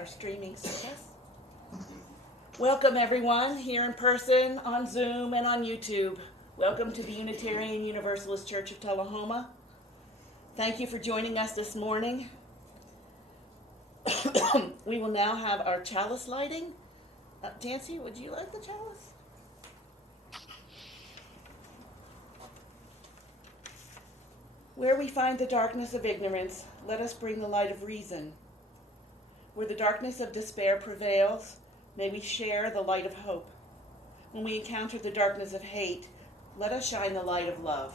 our streaming service. Welcome everyone here in person, on Zoom, and on YouTube. Welcome to the Unitarian Universalist Church of Tullahoma. Thank you for joining us this morning. We will now have our chalice lighting. Jancy, would you like the chalice? Where we find the darkness of ignorance, let us bring the light of reason. Where the darkness of despair prevails, may we share the light of hope. When we encounter the darkness of hate, let us shine the light of love.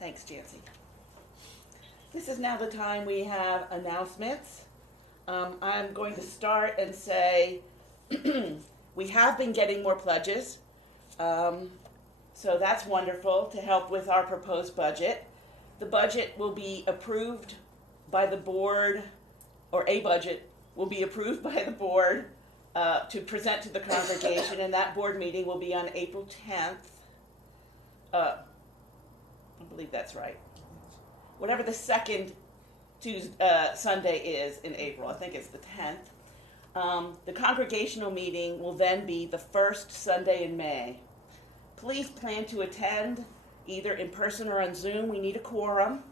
Thanks, Jancy. This is now the time we have announcements. I'm going to start and say we have been getting more pledges. So that's wonderful to help with our proposed budget. The budget will be approved by the board, or a budget will be approved by the board to present to the congregation, and that board meeting will be on April 10th. I believe that's right. Whatever the second Sunday is in April, I think it's the 10th. The congregational meeting will then be the first Sunday in May. Please plan to attend either in person or on Zoom. We need a quorum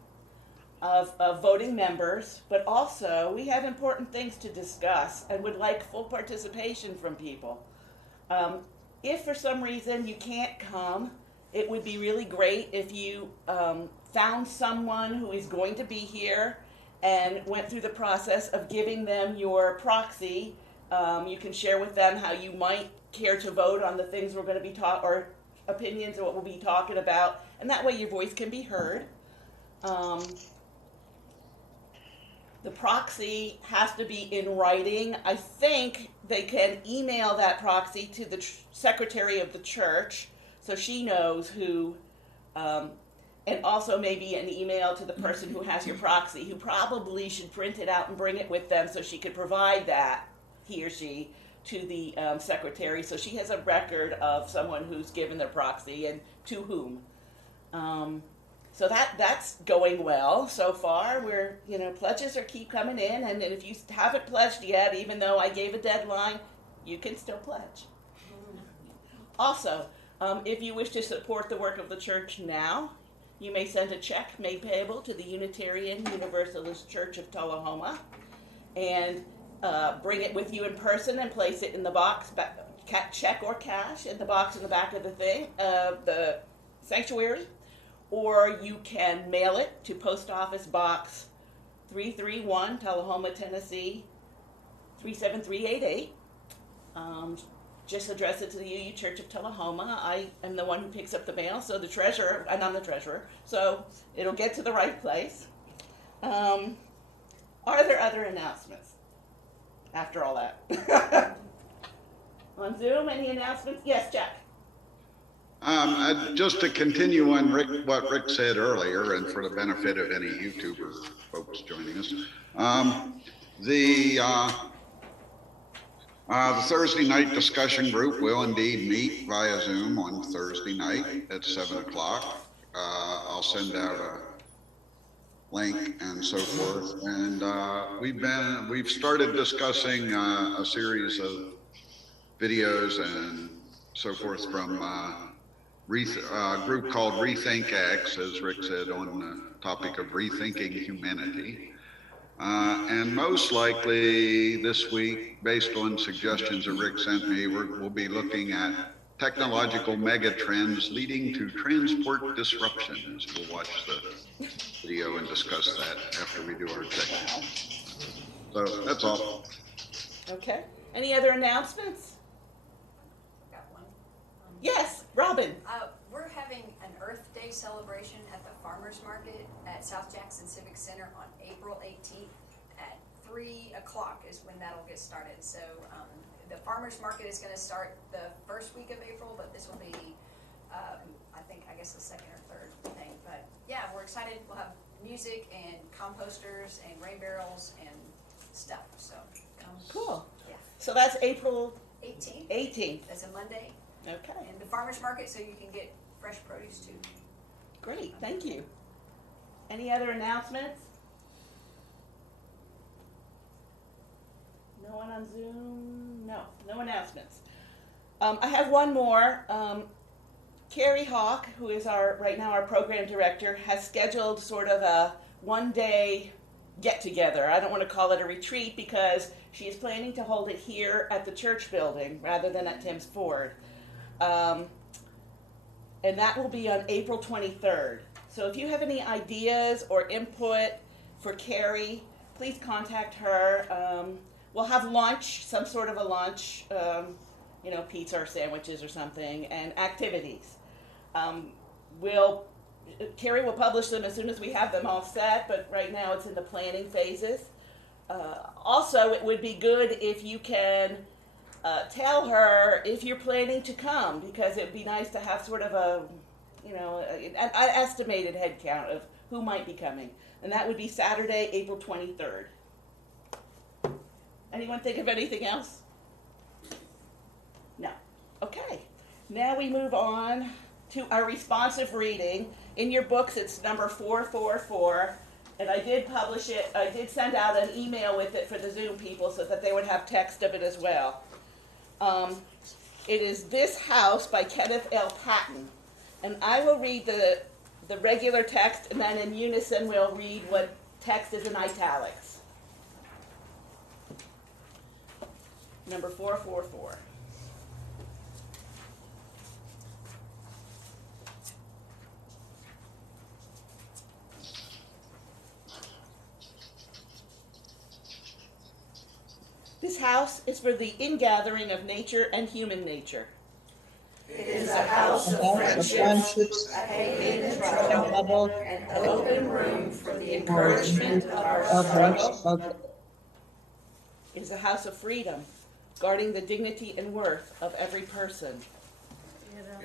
of voting members, but also we have important things to discuss and would like full participation from people. If for some reason you can't come, it would be really great if you found someone who is going to be here and went through the process of giving them your proxy. You can share with them how you might care to vote on the things we're going to be or opinions of what we'll be talking about, and that way your voice can be heard. The proxy has to be in writing. I think they can email that proxy to the secretary of the church so she knows who, and also maybe an email to the person who has your proxy, who probably should print it out and bring it with them so she could provide that, he or she, to the secretary, so she has a record of someone who's given their proxy and to whom. So that's going well so far. We're, pledges keep coming in, and if you haven't pledged yet, even though I gave a deadline, you can still pledge. Also, if you wish to support the work of the church now, you may send a check made payable to the Unitarian Universalist Church of Tullahoma, and bring it with you in person and place it in the box, check or cash, in the box in the back of the sanctuary, or you can mail it to Post Office Box 331, Tullahoma, Tennessee 37388. Just address it to the UU Church of Tullahoma. I am the one who picks up the mail, so the treasurer, and I'm the treasurer, so it'll get to the right place. Are there other announcements? After all that. On Zoom, any announcements? Yes, Jack. Just to continue on what Rick said earlier, and for the benefit of any YouTuber folks joining us, the Thursday night discussion group will indeed meet via Zoom on Thursday night at 7 o'clock. I'll send out a link and so forth, and we've started discussing a series of videos and so forth from a group called Rethink X, as Rick said, on the topic of rethinking humanity, and most likely this week, based on suggestions that Rick sent me, we'll be looking at technological mega trends leading to transport disruptions. We'll watch the video and discuss that after we do our check. So that's all. Okay. Any other announcements? Got one. Yes, Robin. We're having an Earth Day celebration at the Farmers Market at South Jackson Civic Center on April 18th at 3 o'clock is when that'll get started. So the Farmers Market is going to start the first week of April, but this will be, I guess the second or third thing. But yeah, we're excited. We'll have music and composters and rain barrels and stuff. So cool. Yeah. So that's April 18th. 18th. That's a Monday. Okay. And the Farmers Market, so you can get fresh produce too. Great, thank you. Any other announcements? one on Zoom? No, no announcements. I have one more. Carrie Hawk, who is right now our program director, has scheduled sort of a one-day get-together. I don't want to call it a retreat because she is planning to hold it here at the church building rather than at Tim's Ford. And that will be on April 23rd. So if you have any ideas or input for Carrie, please contact her. We'll have lunch, some sort of a lunch, pizza or sandwiches or something, and activities. Carrie will publish them as soon as we have them all set, but right now it's in the planning phases. Also, it would be good if you can tell her if you're planning to come, because it would be nice to have sort of an estimated head count of who might be coming. And that would be Saturday, April 23rd. Anyone think of anything else? No. Okay. Now we move on to our responsive reading. In your books, it's number 444, and I did publish it. I did send out an email with it for the Zoom people so that they would have text of it as well. It is This House by Kenneth L. Patton, and I will read the regular text, and then in unison we'll read what text is in italics. Number 444. This house is for the ingathering of nature and human nature. It is a house of friendships, a haven in trouble, an open room for the encouragement of our struggle. It is a house of freedom, guarding the dignity and worth of every person.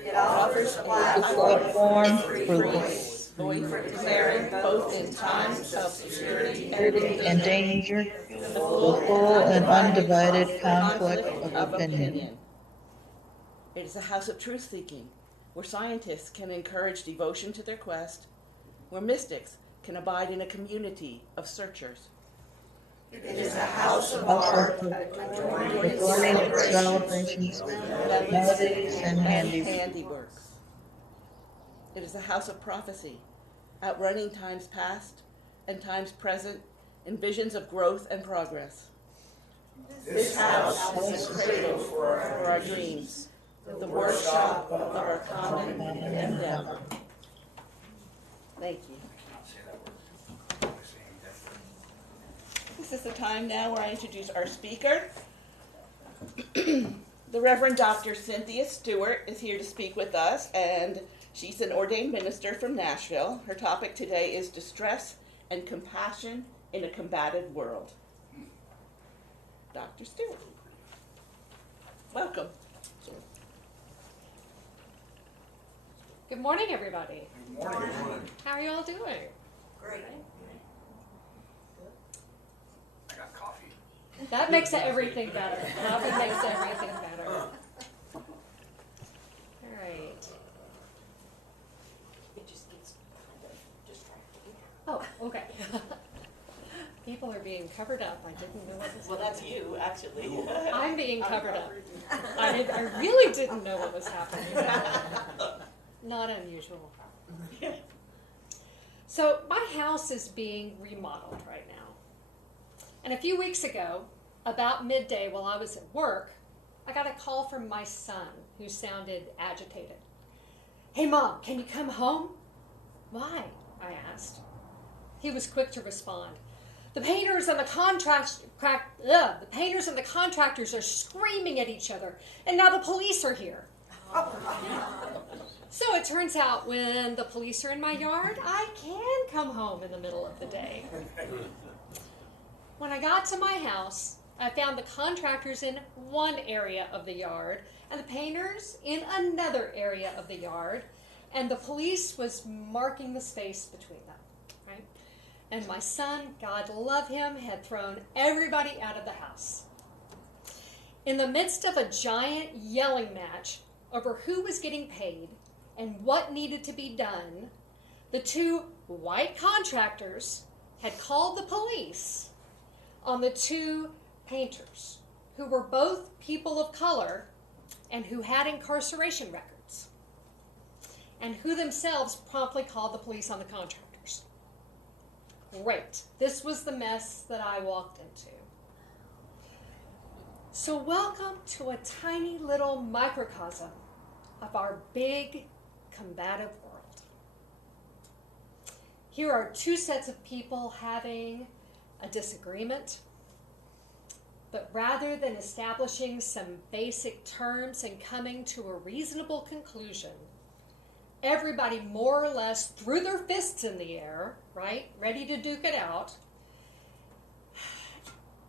It offers a platform for voice, for declaring both in times of security and danger, the full and undivided conflict of opinion. It is a house of truth-seeking, where scientists can encourage devotion to their quest, where mystics can abide in a community of searchers. It is a house of art, adorning celebrations, melodies, and handiworks. It is a house of prophecy, outrunning times past and times present in visions of growth and progress. This house is a cradle for our dreams, the workshop of our common endeavor. Thank you. This is the time now where I introduce our speaker. The Reverend Dr. Cynthia Stewart is here to speak with us, and she's an ordained minister from Nashville. Her topic today is distress and compassion in a combative world. Dr. Stewart. Welcome. Good morning, everybody. Good morning. How are you all doing? Great. I got coffee. That makes everything better. Coffee makes everything better. All right. It just gets kind of distracting. Oh, okay. People are being covered up. I didn't know what was Well, that's you, actually. I'm being covered up. I really didn't know what was happening. Not unusual. So my house is being remodeled right now. And a few weeks ago, about midday while I was at work, I got a call from my son who sounded agitated. "Hey Mom, can you come home?" "Why?" I asked. He was quick to respond. The painters and the contractors are screaming at each other, and now the police are here. So it turns out when the police are in my yard, I can come home in the middle of the day. When I got to my house, I found the contractors in one area of the yard and the painters in another area of the yard, and the police was marking the space between them, right? And my son, God love him, had thrown everybody out of the house. In the midst of a giant yelling match over who was getting paid and what needed to be done, the two white contractors had called the police on the two painters who were both people of color and who had incarceration records, and who themselves promptly called the police on the contractors. Great. This was the mess that I walked into. So welcome to a tiny little microcosm of our big combative world. Here are two sets of people having a disagreement, but rather than establishing some basic terms and coming to a reasonable conclusion, everybody more or less threw their fists in the air, right, ready to duke it out,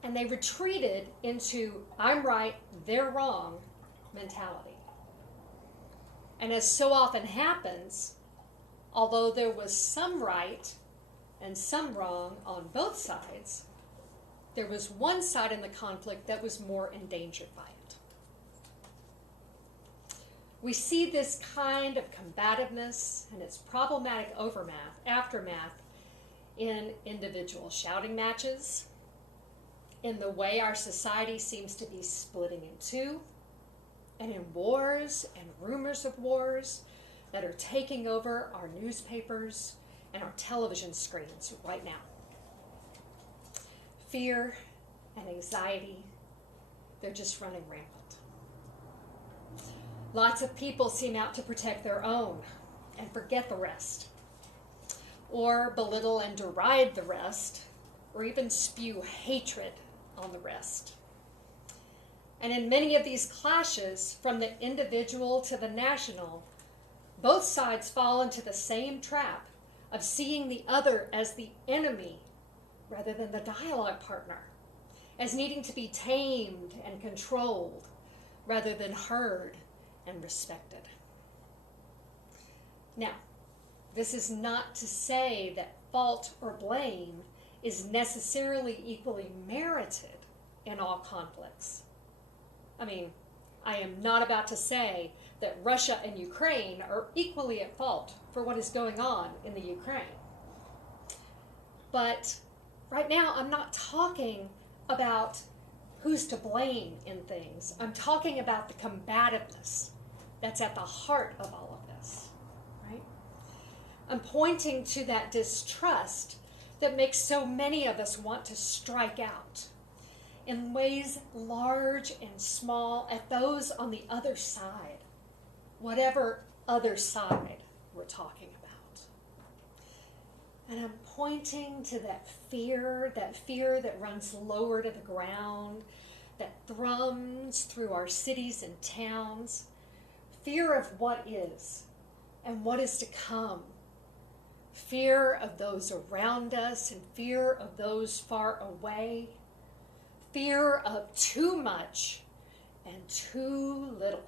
and they retreated into I'm right, they're wrong mentality. And as so often happens, although there was some right and some wrong on both sides, there was one side in the conflict that was more endangered by it. We see this kind of combativeness and its problematic aftermath in individual shouting matches, in the way our society seems to be splitting in two, and in wars and rumors of wars that are taking over our newspapers and our television screens right now. Fear and anxiety, they're just running rampant. Lots of people seem out to protect their own and forget the rest, or belittle and deride the rest, or even spew hatred on the rest. And in many of these clashes, from the individual to the national, both sides fall into the same trap of seeing the other as the enemy rather than the dialogue partner, as needing to be tamed and controlled rather than heard and respected. Now, this is not to say that fault or blame is necessarily equally merited in all conflicts. I mean, I am not about to say that Russia and Ukraine are equally at fault for what is going on in the Ukraine. But right now, I'm not talking about who's to blame in things. I'm talking about the combativeness that's at the heart of all of this, right? I'm pointing to that distrust that makes so many of us want to strike out in ways large and small at those on the other side, whatever other side we're talking about. And I'm pointing to that fear that runs lower to the ground, that thrums through our cities and towns, fear of what is and what is to come, fear of those around us and fear of those far away, fear of too much and too little.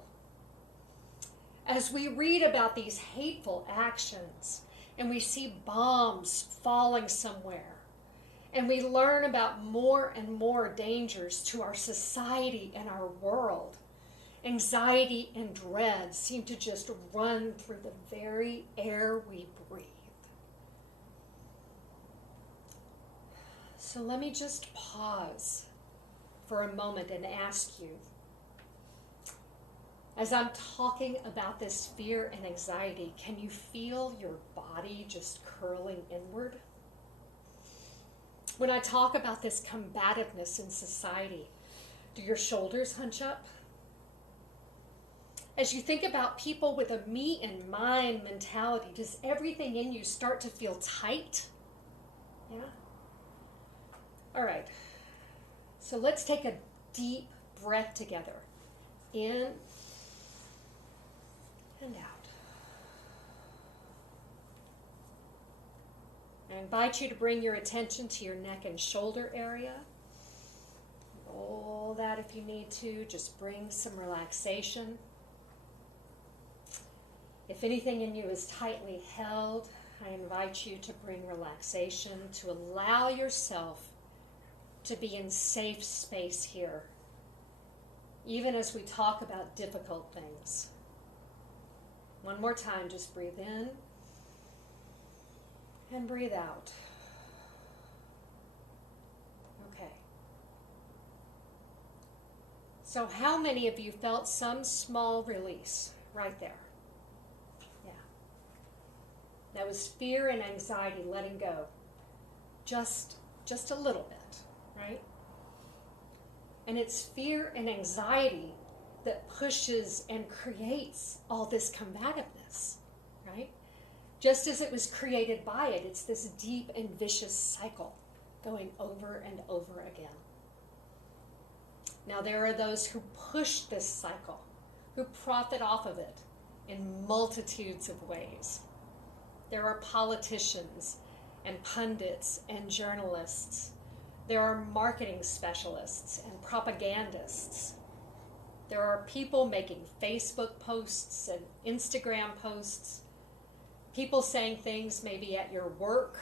As we read about these hateful actions and we see bombs falling somewhere, and we learn about more and more dangers to our society and our world, anxiety and dread seem to just run through the very air we breathe. So let me just pause for a moment and ask you, as I'm talking about this fear and anxiety, can you feel your body just curling inward? When I talk about this combativeness in society, do your shoulders hunch up? As you think about people with a me and mine mentality, does everything in you start to feel tight? Yeah? All right. So let's take a deep breath together. In and out. I invite you to bring your attention to your neck and shoulder area. Roll that if you need to. Just bring some relaxation. If anything in you is tightly held, I invite you to bring relaxation, to allow yourself to be in safe space here, even as we talk about difficult things. One more time, just breathe in and breathe out. Okay. So how many of you felt some small release right there? Yeah. That was fear and anxiety letting go. Just a little bit, right? And it's fear and anxiety that pushes and creates all this combativeness, right? Just as it was created by it, it's this deep and vicious cycle going over and over again. Now, there are those who push this cycle, who profit off of it in multitudes of ways. There are politicians and pundits and journalists. There are marketing specialists and propagandists. There are people making Facebook posts and Instagram posts. People saying things maybe at your work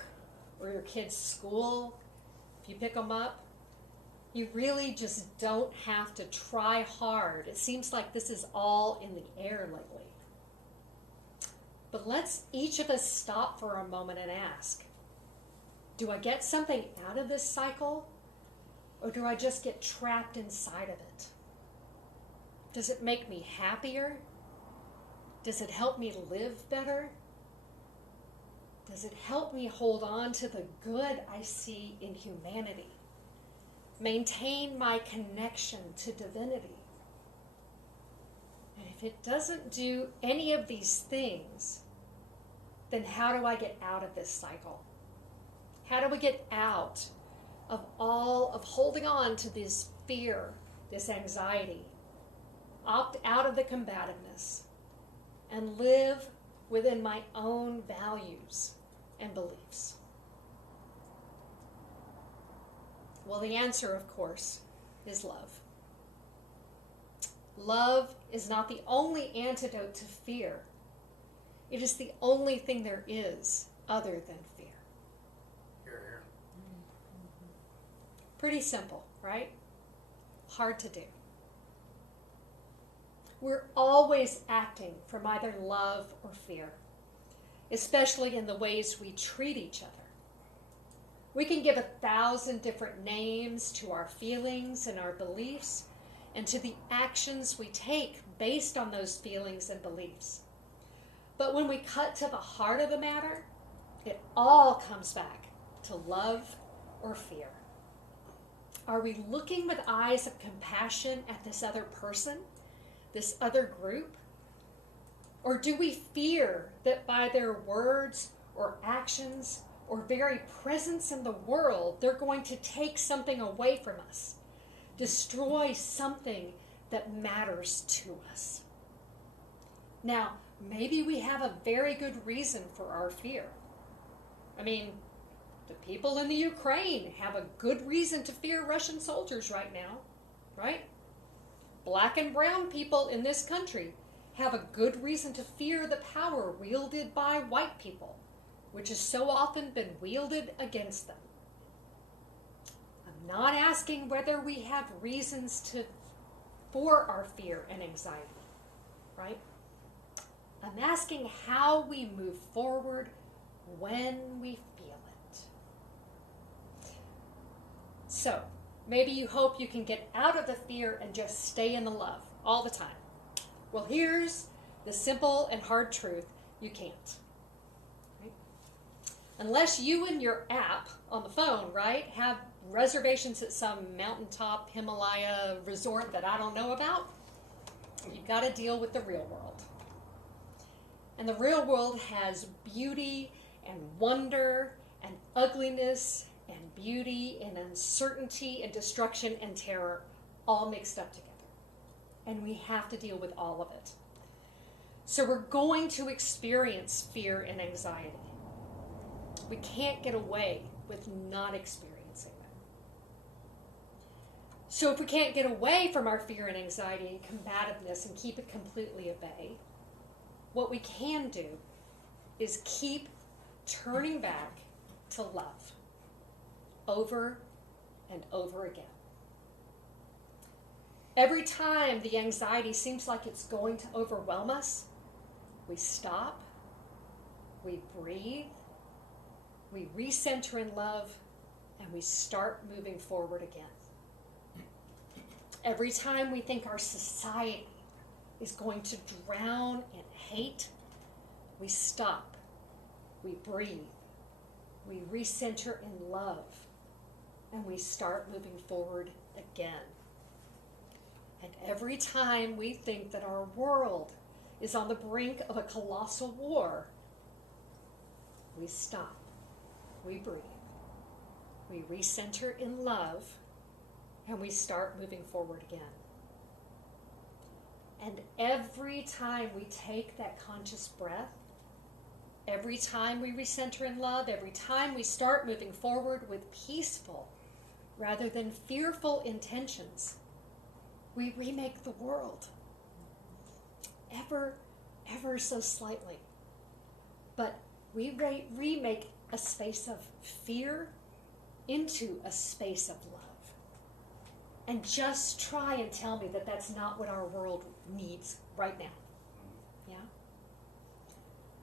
or your kid's school, if you pick them up. You really just don't have to try hard. It seems like this is all in the air lately. But let's each of us stop for a moment and ask, do I get something out of this cycle, or do I just get trapped inside of it? Does it make me happier? Does it help me live better? Does it help me hold on to the good I see in humanity? Maintain my connection to divinity? And if it doesn't do any of these things, then how do I get out of this cycle? How do we get out of all of holding on to this fear, this anxiety, opt out of the combativeness, and live within my own values and beliefs? Well, the answer, of course, is love. Love is not the only antidote to fear. It is the only thing there is other than fear. Here, here. Pretty simple, right? Hard to do. We're always acting from either love or fear, especially in the ways we treat each other. We can give 1,000 different names to our feelings and our beliefs and to the actions we take based on those feelings and beliefs. But when we cut to the heart of the matter, it all comes back to love or fear. Are we looking with eyes of compassion at this other person, this other group? Or do we fear that by their words or actions or very presence in the world, they're going to take something away from us, destroy something that matters to us? Now, maybe we have a very good reason for our fear. I mean, the people in the Ukraine have a good reason to fear Russian soldiers right now, right? Black and brown people in this country have a good reason to fear the power wielded by white people, which has so often been wielded against them. I'm not asking whether we have reasons for our fear and anxiety, right? I'm asking how we move forward when we feel it. So, maybe you hope you can get out of the fear and just stay in the love all the time. Well, here's the simple and hard truth: you can't. Unless you and your app on the phone, right, have reservations at some mountaintop Himalaya resort that I don't know about, you've got to deal with the real world. And the real world has beauty and wonder and ugliness and beauty and uncertainty and destruction and terror all mixed up together. And we have to deal with all of it. So we're going to experience fear and anxiety. We can't get away with not experiencing them. So if we can't get away from our fear and anxiety and combativeness and keep it completely at bay, what we can do is keep turning back to love over and over again. Every time the anxiety seems like it's going to overwhelm us, we stop, we breathe, we recenter in love, and we start moving forward again. Every time we think our society is going to drown in hate, we stop, we breathe, we recenter in love, and we start moving forward again. And every time we think that our world is on the brink of a colossal war, we stop, we breathe, we recenter in love, and we start moving forward again. And every time we take that conscious breath, every time we recenter in love, every time we start moving forward with peaceful rather than fearful intentions, we remake the world. Ever so slightly. But we remake a space of fear into a space of love. And just try and tell me that that's not what our world needs right now. Yeah?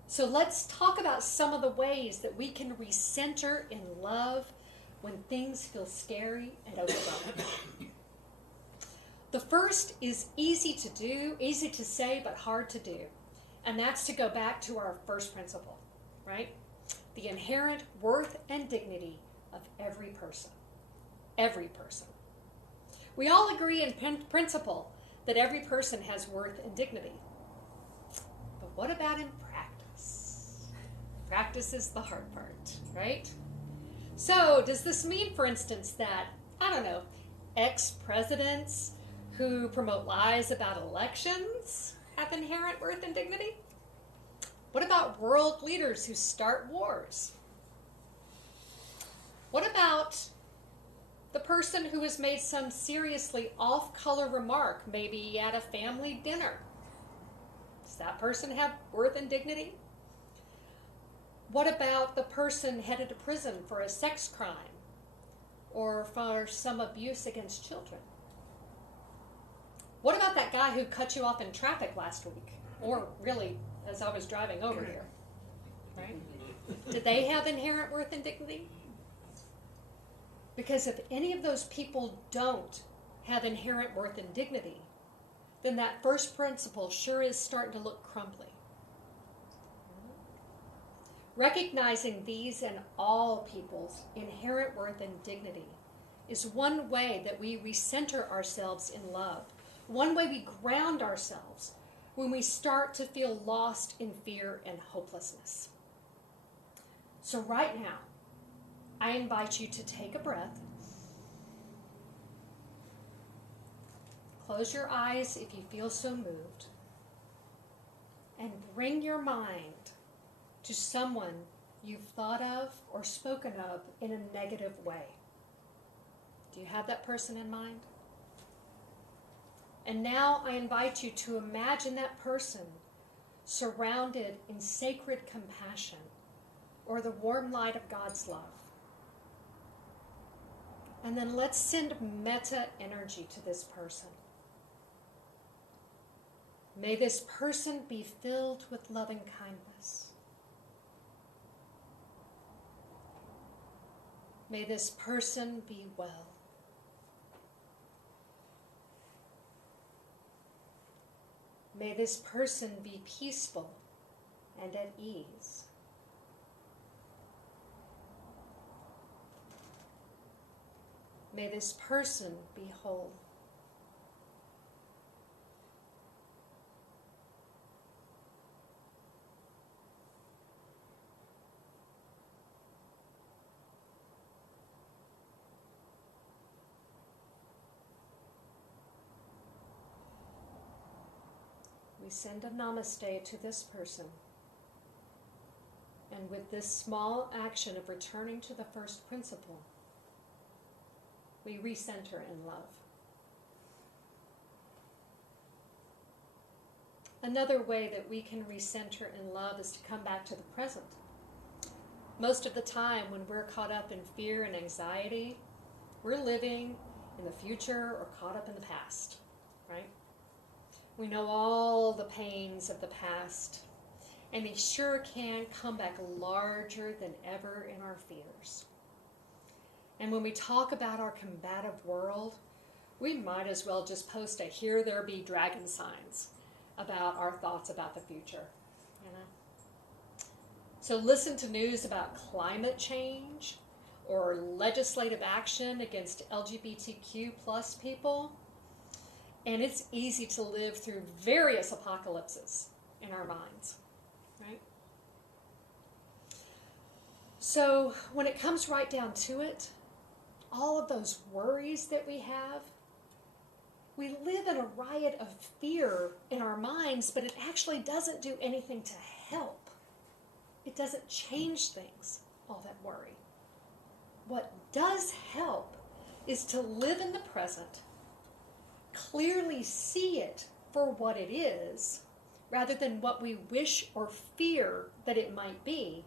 So let's talk about some of the ways that we can recenter in love when things feel scary and overwhelming. The first is easy to do, easy to say, but hard to do. And that's to go back to our first principle, right? The inherent worth and dignity of every person. Every person. We all agree in principle that every person has worth and dignity. But what about in practice? Practice is the hard part, right? So does this mean, for instance, that, I don't know, ex-presidents who promote lies about elections have inherent worth and dignity? What about world leaders who start wars? What about the person who has made some seriously off-color remark, maybe at a family dinner? Does that person have worth and dignity? What about the person headed to prison for a sex crime or for some abuse against children? What about that guy who cut you off in traffic last week? Or really, as I was driving over here, right? Did they have inherent worth and dignity? Because if any of those people don't have inherent worth and dignity, then that first principle sure is starting to look crumbly. Recognizing these and all people's inherent worth and dignity is one way that we recenter ourselves in love. One way we ground ourselves when we start to feel lost in fear and hopelessness. So right now, I invite you to take a breath. Close your eyes if you feel so moved. And bring your mind to someone you've thought of or spoken of in a negative way. Do you have that person in mind? And now I invite you to imagine that person surrounded in sacred compassion or the warm light of God's love. And then let's send metta energy to this person. May this person be filled with loving kindness. May this person be well. May this person be peaceful and at ease. May this person be whole. We send a namaste to this person. And with this small action of returning to the first principle, we recenter in love. Another way that we can recenter in love is to come back to the present. Most of the time when we're caught up in fear and anxiety, we're living in the future or caught up in the past, right? We know all the pains of the past, and they sure can come back larger than ever in our fears. And when we talk about our combative world, we might as well just post a "Here there be dragon" signs about our thoughts about the future, you know? So listen to news about climate change or legislative action against LGBTQ plus people, and it's easy to live through various apocalypses in our minds, right? So when it comes right down to it, all of those worries that we have, we live in a riot of fear in our minds, but it actually doesn't do anything to help. It doesn't change things, all that worry. What does help is to live in the present, clearly see it for what it is, rather than what we wish or fear that it might be,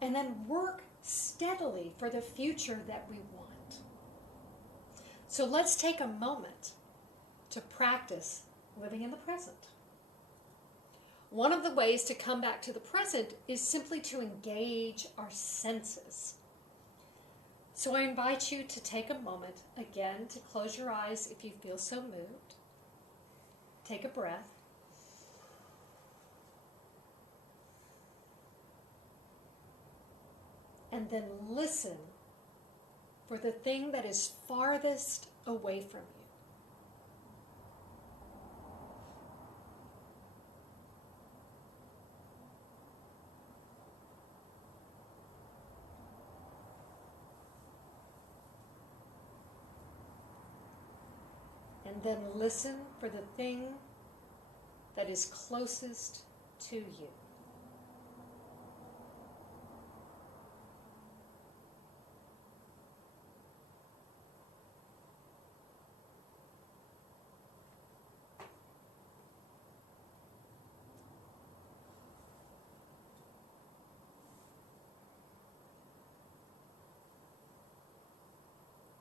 and then work steadily for the future that we want. So let's take a moment to practice living in the present. One of the ways to come back to the present is simply to engage our senses. So I invite you to take a moment, again, to close your eyes if you feel so moved. Take a breath. And then listen for the thing that is farthest away from you. And then listen for the thing that is closest to you.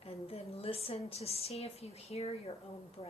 And then listen to see if you hear your own breath.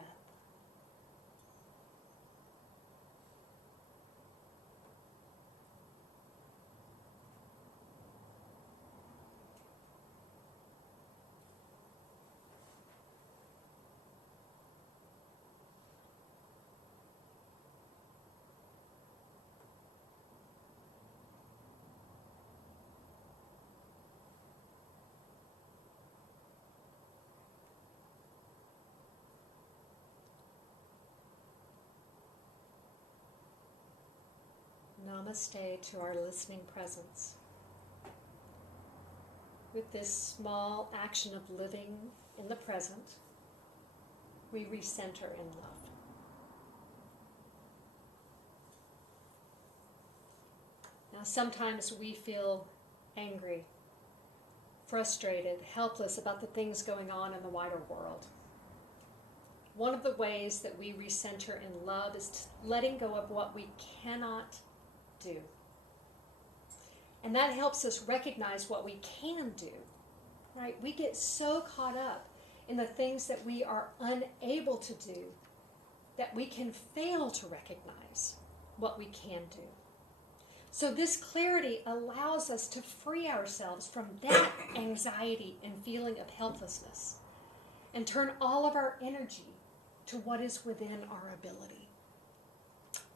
Namaste to our listening presence. With this small action of living in the present, we recenter in love. Now, sometimes we feel angry, frustrated, helpless about the things going on in the wider world. One of the ways that we recenter in love is letting go of what we cannot do. And that helps us recognize what we can do, right? We get so caught up in the things that we are unable to do that we can fail to recognize what we can do. So this clarity allows us to free ourselves from that anxiety and feeling of helplessness and turn all of our energy to what is within our ability.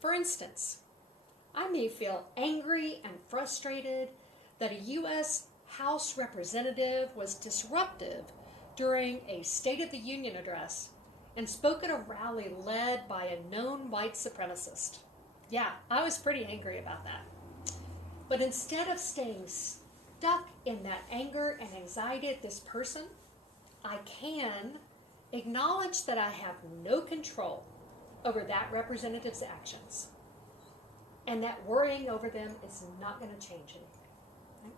For instance, I may feel angry and frustrated that a U.S. House representative was disruptive during a State of the Union address and spoke at a rally led by a known white supremacist. Yeah, I was pretty angry about that. But instead of staying stuck in that anger and anxiety at this person, I can acknowledge that I have no control over that representative's actions, and that worrying over them is not going to change anything. Right?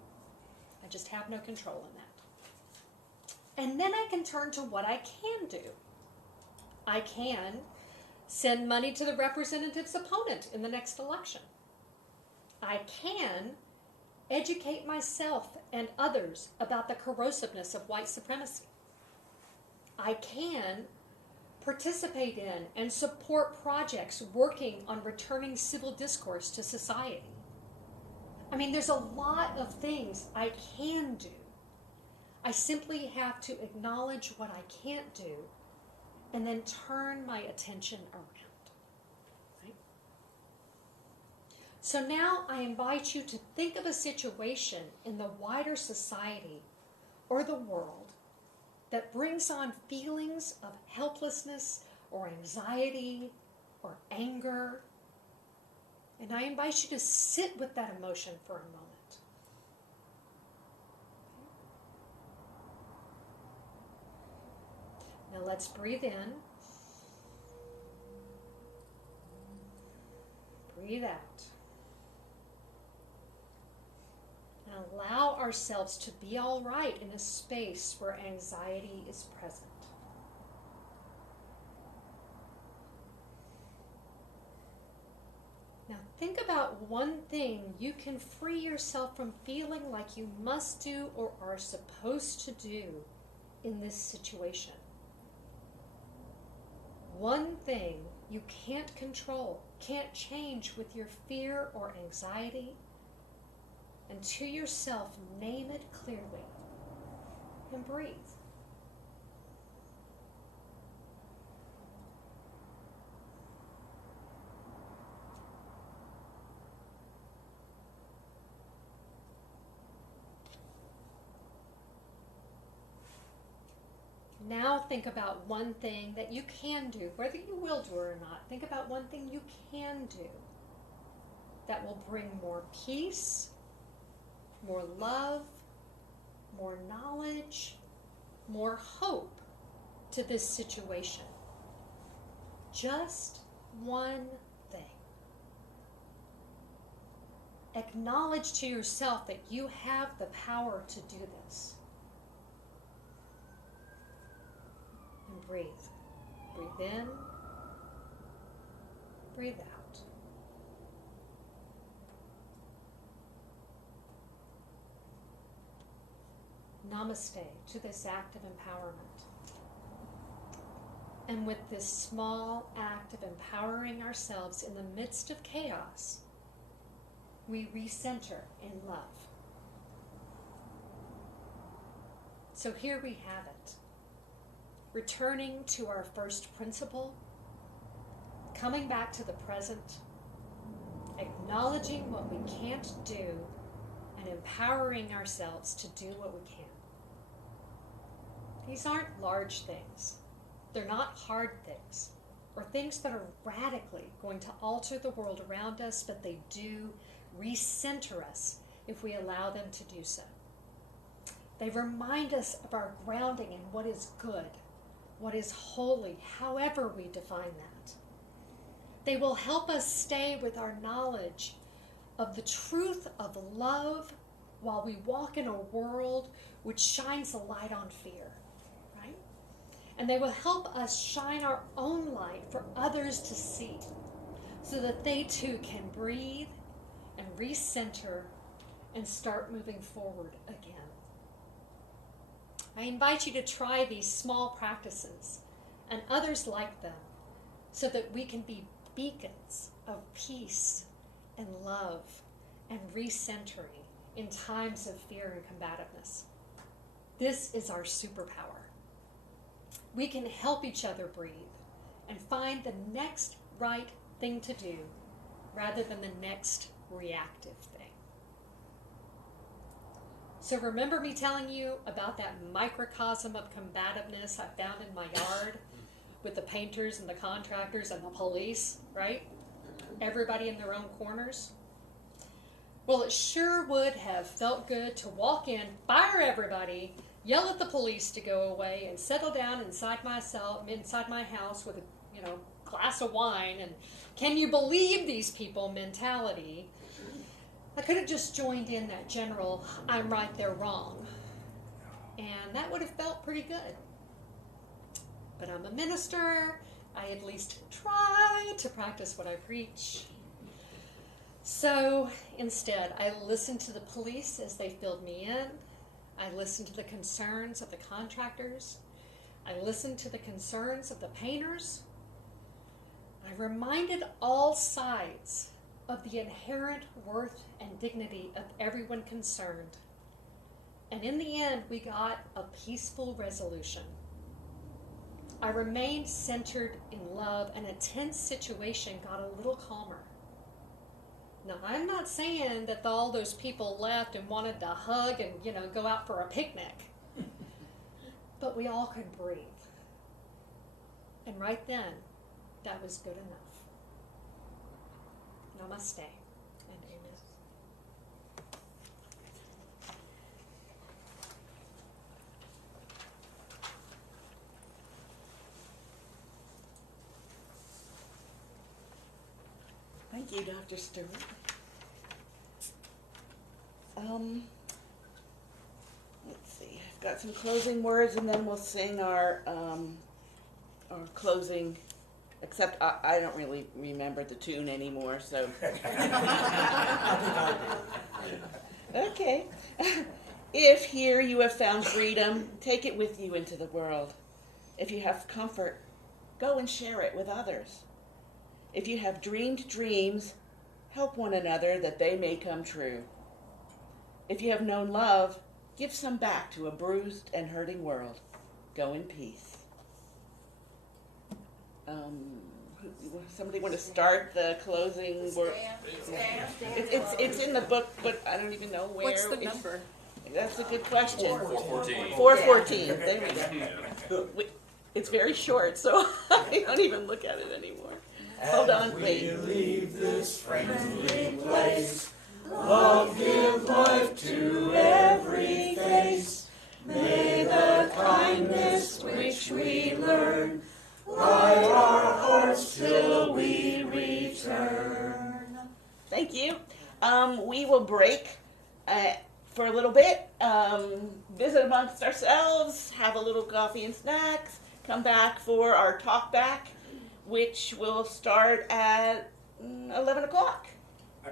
I just have no control in that. And then I can turn to what I can do. I can send money to the representative's opponent in the next election. I can educate myself and others about the corrosiveness of white supremacy. I can participate in and support projects working on returning civil discourse to society. I mean, there's a lot of things I can do. I simply have to acknowledge what I can't do and then turn my attention around. Right? So now I invite you to think of a situation in the wider society or the world that brings on feelings of helplessness or anxiety or anger. And I invite you to sit with that emotion for a moment. Now let's breathe in. Breathe out. And allow ourselves to be all right in a space where anxiety is present. Now think about one thing you can free yourself from feeling like you must do or are supposed to do in this situation. One thing you can't control, can't change with your fear or anxiety, and to yourself name it clearly and breathe. Now think about one thing that you can do, whether you will do it or not. Think about one thing you can do that will bring more peace, more love, more knowledge, more hope to this situation. Just one thing. Acknowledge to yourself that you have the power to do this. And breathe. Breathe in. Breathe out. Namaste to this act of empowerment. And with this small act of empowering ourselves in the midst of chaos, we recenter in love. So here we have it. Returning to our first principle, coming back to the present, acknowledging what we can't do, and empowering ourselves to do what we can. These aren't large things. They're not hard things, or things that are radically going to alter the world around us, but they do recenter us if we allow them to do so. They remind us of our grounding in what is good, what is holy, however we define that. They will help us stay with our knowledge of the truth of love while we walk in a world which shines a light on fear, right? And they will help us shine our own light for others to see so that they too can breathe and recenter and start moving forward again. I invite you to try these small practices and others like them so that we can be beacons of peace and love and recentering in times of fear and combativeness. This is our superpower. We can help each other breathe and find the next right thing to do rather than the next reactive thing. So remember me telling you about that microcosm of combativeness I found in my yard with the painters and the contractors and the police, right? Everybody in their own corners. Well, it sure would have felt good to walk in, fire everybody, yell at the police to go away, and settle down inside my house with a glass of wine and can you believe these people mentality. I could have just joined in that general I'm right, they're wrong. And that would have felt pretty good. But I'm a minister. I at least try to practice what I preach. So instead, I listened to the police as they filled me in. I listened to the concerns of the contractors. I listened to the concerns of the painters. I reminded all sides of the inherent worth and dignity of everyone concerned. And in the end, we got a peaceful resolution. I remained centered in love, and a tense situation got a little calmer. Now, I'm not saying that all those people left and wanted to hug and, go out for a picnic. But we all could breathe. And right then, that was good enough. Namaste and amen. Thank you, Dr. Stewart. Let's see. I've got some closing words, and then we'll sing our closing. Except I don't really remember the tune anymore, so. Okay. If here you have found freedom, take it with you into the world. If you have comfort, go and share it with others. If you have dreamed dreams, help one another that they may come true. If you have known love, give some back to a bruised and hurting world. Go in peace. Somebody want to start the closing word? It's in the book, but I don't even know where. What's the number? That's a good question. 414. 414. There we go. It's very short, so I don't even look at it anymore. Hold on, wait. We leave this friendly place. Love give life to every face. May the kindness which we learn light our hearts till we return. Thank you. We will break for a little bit, visit amongst ourselves, have a little coffee and snacks, come back for our Talkback, which will start at 11 o'clock. I